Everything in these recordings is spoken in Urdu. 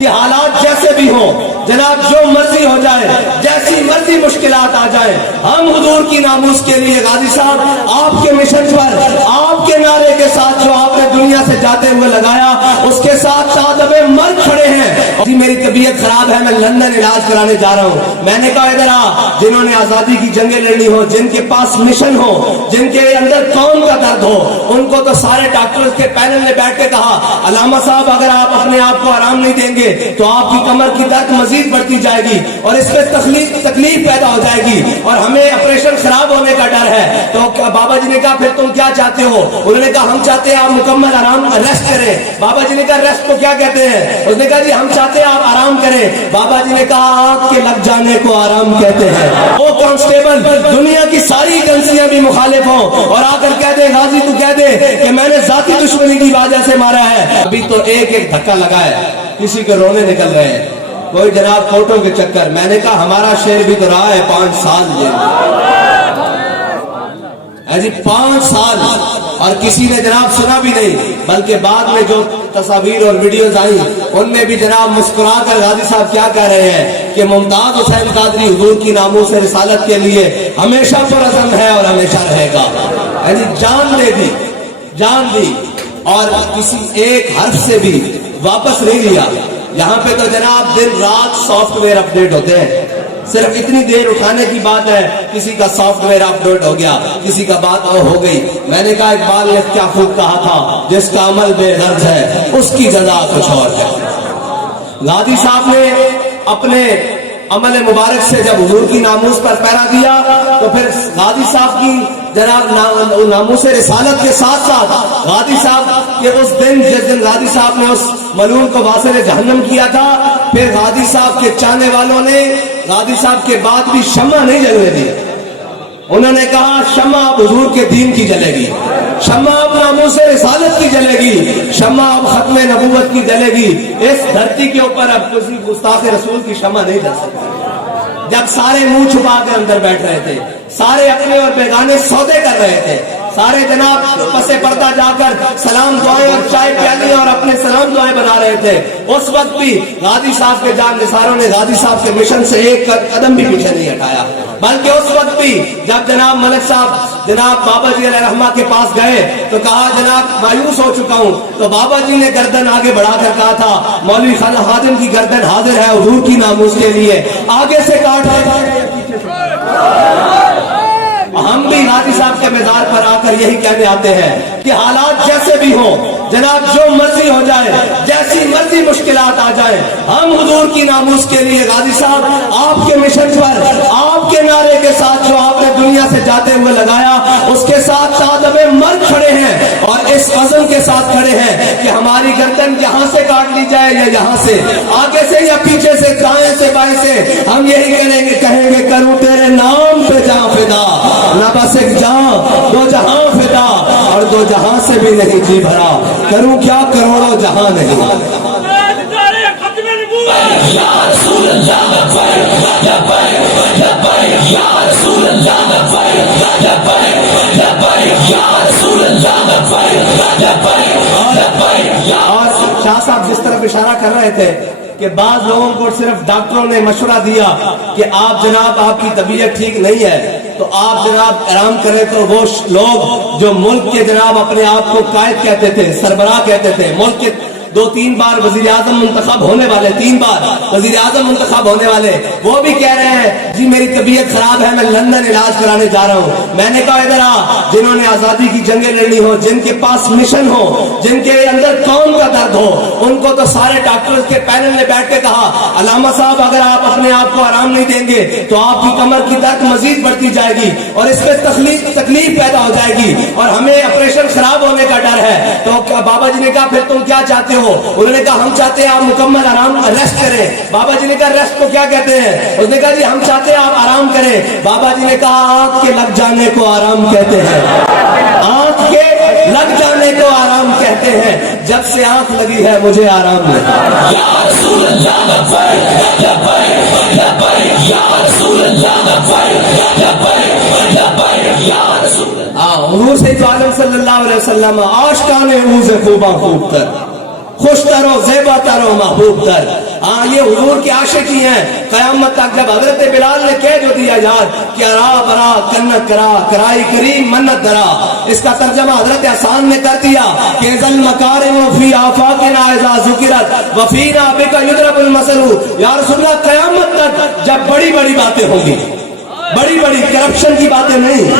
کہ حالات جیسے بھی ہوں جناب، جو مرضی ہو جائے، جیسی مرضی مشکلات آ جائیں، ہم حضور کی ناموس کے لیے غازی صاحب آپ کے مشن پر، آپ کے نعرے کے ساتھ جو آپ نے دنیا سے جاتے ہوئے لگایا، اس کے ساتھ ساتھ ہمیں مر کھڑے ہیں۔ جی میری طبیعت خراب ہے، میں لندن علاج کرانے جا رہا ہوں۔ میں نے کہا ادھر آ، جنہوں نے آزادی کی جنگیں لڑنی ہو، جن کے پاس مشن ہو، جن کے اندر قوم کا درد ہو، ان کو تو سارے ڈاکٹرز کے پینل نے بیٹھ کے کہا علامہ صاحب اگر آپ اپنے آپ کو آرام نہیں دیں گے تو آپ کی کمر کی درد مزید بڑھتی جائے گی اور اس میں تکلیف پیدا ہو جائے گی اور ہمیں آپریشن خراب ہونے کا ڈر ہے۔ تو بابا جی نے کہا پھر تم کیا چاہتے ہو؟ انہوں نے کہا ہم چاہتے ہیں آپ مکمل آرام ریسٹ کریں۔ بابا جی نے کہا ریسٹ کو کیا کہتے ہیں؟ اس نے کہا جی ہم چاہتے ہیں آپ آرام کریں۔ بابا جی نے کہا آگ کے لگ جانے کو آرام کہتے ہیں۔ وہ کانسٹیبل دنیا کی ساری ایجنسیاں بھی مخالف ہوں اور آ کر کہہ دے غازی تو کہہ دے کہ میں نے ذاتی دشمنی کی وجہ سے مارا ہے۔ ابھی تو ایک ایک دھکا لگا ہے، کسی کے رونے نکل رہے ہیں، کوئی جناب فوٹو کے چکر۔ میں نے کہا ہمارا شیر بھی تو رہا ہے 5 سال جی 5 سال، اور کسی نے جناب سنا بھی نہیں، بلکہ بعد میں جو تصاویر اور ویڈیوز آئی ان میں بھی جناب مسکرا کر غازی صاحب کیا کہہ رہے ہیں کہ ممتاز حسین قادری حضور کی ناموس رسالت کے لیے ہمیشہ پرعزم ہے اور ہمیشہ رہے گا۔ یعنی جان دے دی، جان دی، اور کسی ایک حرف سے بھی واپس نہیں لیا۔ یہاں پہ تو جناب دن رات سافٹ ویئر اپڈیٹ ہوتے ہیں، صرف اتنی دیر اٹھانے کی بات ہے، کسی کا سافٹ ویئر اپڈیٹ ہو گیا، کسی کا بات ہو گئی۔ میں نے کہا اقبال نے کیا خوب کہا تھا، جس کا عمل بے غرض ہے اس کی جزا کچھ اور ہے۔ غازی صاحب نے اپنے عمل مبارک سے جب حضور کی ناموس پر پہرا دیا تو پھر غازی صاحب کی جناب ناموس رسالت کے ساتھ ساتھ غازی صاحب کے اس دن جس دن غازی صاحب نے اس ملعون کو واصل جہنم کیا تھا، پھر غازی صاحب کے چاہنے والوں نے غازی صاحب کے بعد بھی شمع نہیں جلنے دی۔ انہوں نے کہا شمع اب حضور کے دین کی جلے گی، شمع اب ناموس رسالت کی جلے گی، شمع اب ختم نبوت کی جلے گی۔ اس دھرتی کے اوپر اب کسی گستاخ رسول کی شمع نہیں جل سکتی۔ جب سارے منہ چھپا کر اندر بیٹھ رہے تھے، سارے اپنے اور بیگانے سودے کر رہے تھے، سارے جناب پس پردہ جا کر سلام دعائیں اور چائے پیالی اور اپنے سلام دعائیں بنا رہے تھے، اس وقت بھی غازی صاحب کے جان نثاروں نے غازی صاحب کے مشن سے ایک قدم بھی پیچھے نہیں ہٹایا۔ بلکہ اس وقت بھی جب جناب ملک صاحب جناب بابا جی علیہ رحمہ کے پاس گئے تو کہا جناب مایوس ہو چکا ہوں، تو بابا جی نے گردن آگے بڑھا کر کہا تھا مولوی خادم کی گردن حاضر ہے حضور کی ناموس کے لیے، آگے سے کاٹ لے۔ ہم بھی غازی صاحب کے مزار پر آ کر یہی کہنے آتے ہیں کہ حالات جیسے بھی ہوں جناب، جو مرضی ہو جائے، جیسی مرضی مشکلات آ جائیں، ہم حضور کی ناموس کے لیے غازی صاحب آپ کے مشن پر، آپ کے نعرے کے ساتھ جو آپ نے دنیا سے جاتے ہوئے لگایا، اس کے ساتھ ساتھ ہمیں مر کھڑے ہیں اور اس عزم کے ساتھ کھڑے ہیں کہ ہماری گردن یہاں سے کاٹ لی جائے یا یہاں سے، آگے سے یا پیچھے سے، دائیں سے بائیں سے، ہم یہی کہیں گے کروں تیرے نام پہ جاں فدا، نہ بس ایک جہاں دو جہاں فدا، اور دو جہاں سے بھی نہیں جی بھرا، کروں کیا کروڑوں جہاں نہیں۔ یا رسول اللہ لبیک لبیک لبیک، یا رسول اللہ لبیک لبیک لبیک، یا رسول اللہ لبیک لبیک لبیک۔ اور شاہ صاحب جس طرف اشارہ کر رہے تھے کہ بعض لوگوں کو صرف ڈاکٹروں نے مشورہ دیا کہ آپ جناب آپ کی طبیعت ٹھیک نہیں ہے تو آپ جناب آرام کریں، تو وہ لوگ جو ملک کے جناب اپنے آپ کو قائد کہتے تھے، سربراہ کہتے تھے، ملک کے 2-3 بار وزیر اعظم منتخب ہونے والے، 3 بار وزیر اعظم منتخب ہونے والے، وہ بھی کہہ رہے ہیں جی میری طبیعت خراب ہے، میں لندن علاج کرانے جا رہا ہوں۔ میں نے کہا ادھر آ، جنہوں نے آزادی کی جنگیں لڑنی ہو، جن کے پاس مشن ہو، جن کے اندر قوم کا درد ہو، ان کو تو سارے ڈاکٹرز کے پینل نے بیٹھ کے کہا علامہ صاحب اگر آپ اپنے آپ کو آرام نہیں دیں گے تو آپ کی کمر کی درد مزید بڑھتی جائے گی اور اس میں تکلیف پیدا ہو جائے گی اور ہمیں آپریشن خراب ہونے کا ڈر ہے۔ تو بابا جی نے کہا پھر تم کیا چاہتے ہو؟ انہوں نے کہا ہم چاہتے ہیں آپ مکمل آرام ریسٹ کریں۔ بابا جی نے کہا ریسٹ کو کیا کہتے ہیں؟ اس نے کہا جی ہم چاہتے ہیں آپ آرام کریں۔ بابا جی نے کہا آنکھ کے لگ جانے کو آرام کہتے ہیں، آنکھ کے لگ جانے کو آرام کہتے ہیں، جب سے آنکھ لگی ہے مجھے آرام نہیں۔ یا رسول اللہ لبیک لبیک لبیک، یا رسول اللہ لبیک لبیک لبیک، یا رسول اللہ۔ حضور سید عالم صلی اللہ علیہ وسلم عاشقان اوز خوباں خوب تر، خوش تر و زیبا تر و محبوب تر، ہاں یہ حضور کی عاشقی ہیں قیامت تک. جب حضرت بلال نے کہہ جو دیا یاد کہ ارا برا کنت کرا کرائی کریم منت درا, اس کا ترجمہ حضرت حسان نے کر دیا کہ ذل مکارم فی آفاقنا اذا ذکرت وفینا بک یضرب المثل. یا رسول اللہ قیامت تک جب بڑی بڑی باتیں ہوں گی, بڑی بڑی کرپشن کی باتیں نہیں,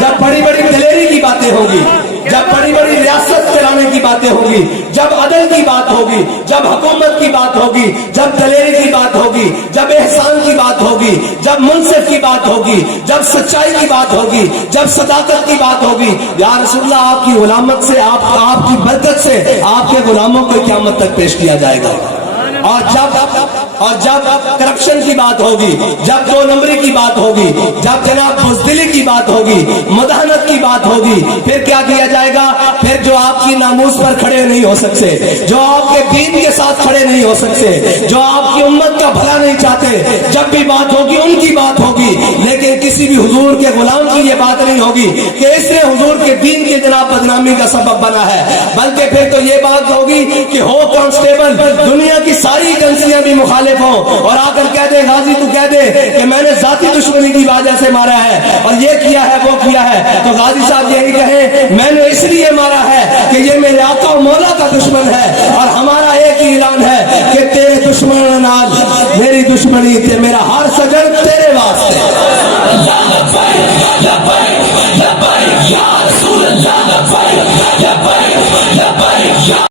جب بڑی بڑی دلیری کی باتیں ہوں گی, جب بڑی بڑی ریاست چلانے کی باتیں ہوں گی, جب عدل کی بات ہوگی, جب حکومت کی بات ہوگی, جب دلیری کی بات ہوگی, جب احسان کی بات ہوگی, جب منصف کی بات ہوگی, جب سچائی کی بات ہوگی, جب صداقت کی بات ہوگی, یا رسول اللہ آپ کی غلامت سے, آپ کی برکت سے آپ کے غلاموں کو قیامت تک پیش کیا جائے گا. اور جب کرپشن کی بات ہوگی, جب دو نمبری کی بات ہوگی, جب جناب بزدلی کی بات ہوگی, مداحنت کی بات ہوگی, پھر کیا کیا جائے گا؟ پھر جو آپ کی ناموس پر کھڑے نہیں ہو سکتے, جو آپ کے دین کے ساتھ کھڑے نہیں ہو سکتے, جو آپ کی امت کا بھلا نہیں چاہتے, جب بھی بات ہوگی ان کی بات ہوگی, لیکن کسی بھی حضور کے غلام کی یہ بات نہیں ہوگی کہ اس نے حضور کے دین کی جناب بدنامی کا سبب بنا ہے, بلکہ پھر تو یہ بات ہوگی کہ ہو کانسٹیبل, دنیا کی ساری ایجنسیاں بھی مخالف ہوں اور آ کر کہہ دے غازی تو کہہ دے کہ میں نے ذاتی دشمنی کی وجہ سے مارا ہے اور یہ کیا ہے وہ کیا ہے, تو غازی صاحب یہی کہیں میں نے اس لیے مارا ہے کہ یہ میرے آقا و مولا کا دشمن ہے, اور ہمارا ایک ہی اعلان ہے کہ تیرے دشمن نال میری دشمنی تے میرا ہر سجن تیرے واسطے. یا رسول اللہ